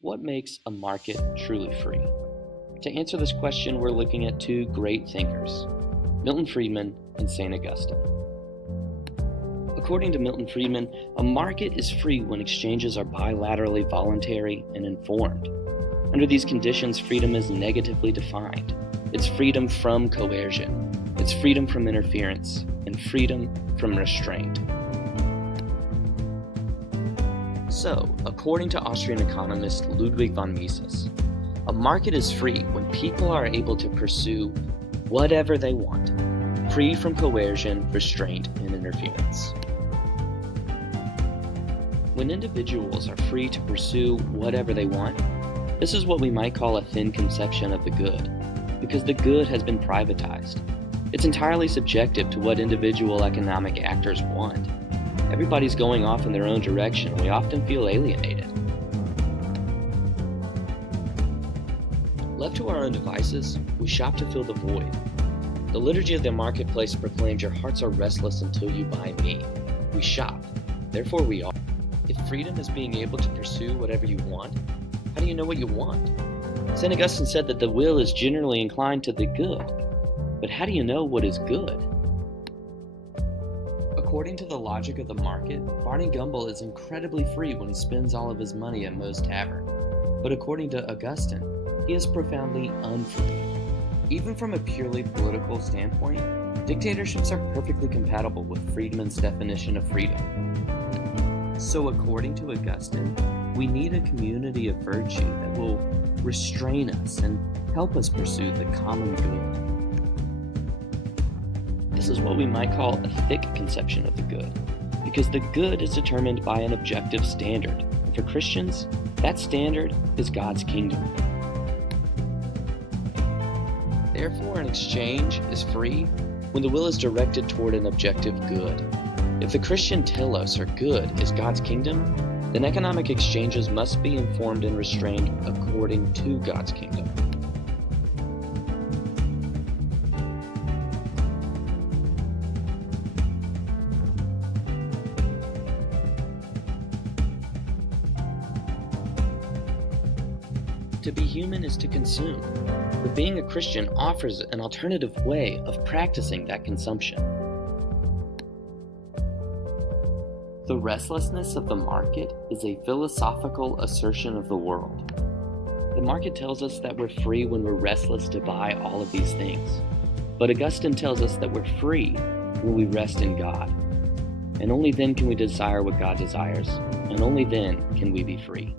What makes a market truly free? To answer this question, we're looking at two great thinkers, Milton Friedman and St. Augustine. According to Milton Friedman, a market is free when exchanges are bilaterally voluntary and informed. Under these conditions, freedom is negatively defined. It's freedom from coercion, it's freedom from interference, and freedom from restraint. So, according to Austrian economist Ludwig von Mises, a market is free when people are able to pursue whatever they want, free from coercion, restraint, and interference. When individuals are free to pursue whatever they want, this is what we might call a thin conception of the good, because the good has been privatized. It's entirely subjective to what individual economic actors want. Everybody's going off in their own direction, and we often feel alienated. Left to our own devices, we shop to fill the void. The liturgy of the marketplace proclaims your hearts are restless until you buy me. We shop, therefore we are. If freedom is being able to pursue whatever you want, how do you know what you want? St. Augustine said that the will is generally inclined to the good, but how do you know what is good? According to the logic of the market, Barney Gumble is incredibly free when he spends all of his money at Moe's Tavern. But according to Augustine, he is profoundly unfree. Even from a purely political standpoint, dictatorships are perfectly compatible with Friedman's definition of freedom. So according to Augustine, we need a community of virtue that will restrain us and help us pursue the common good. This is what we might call a thick conception of the good, because the good is determined by an objective standard, and for Christians, that standard is God's kingdom. Therefore, an exchange is free when the will is directed toward an objective good. If the Christian telos or good is God's kingdom, then economic exchanges must be informed and restrained according to God's kingdom. To be human is to consume, but being a Christian offers an alternative way of practicing that consumption. The restlessness of the market is a philosophical assertion of the world. The market tells us that we're free when we're restless to buy all of these things, but Augustine tells us that we're free when we rest in God, and only then can we desire what God desires, and only then can we be free.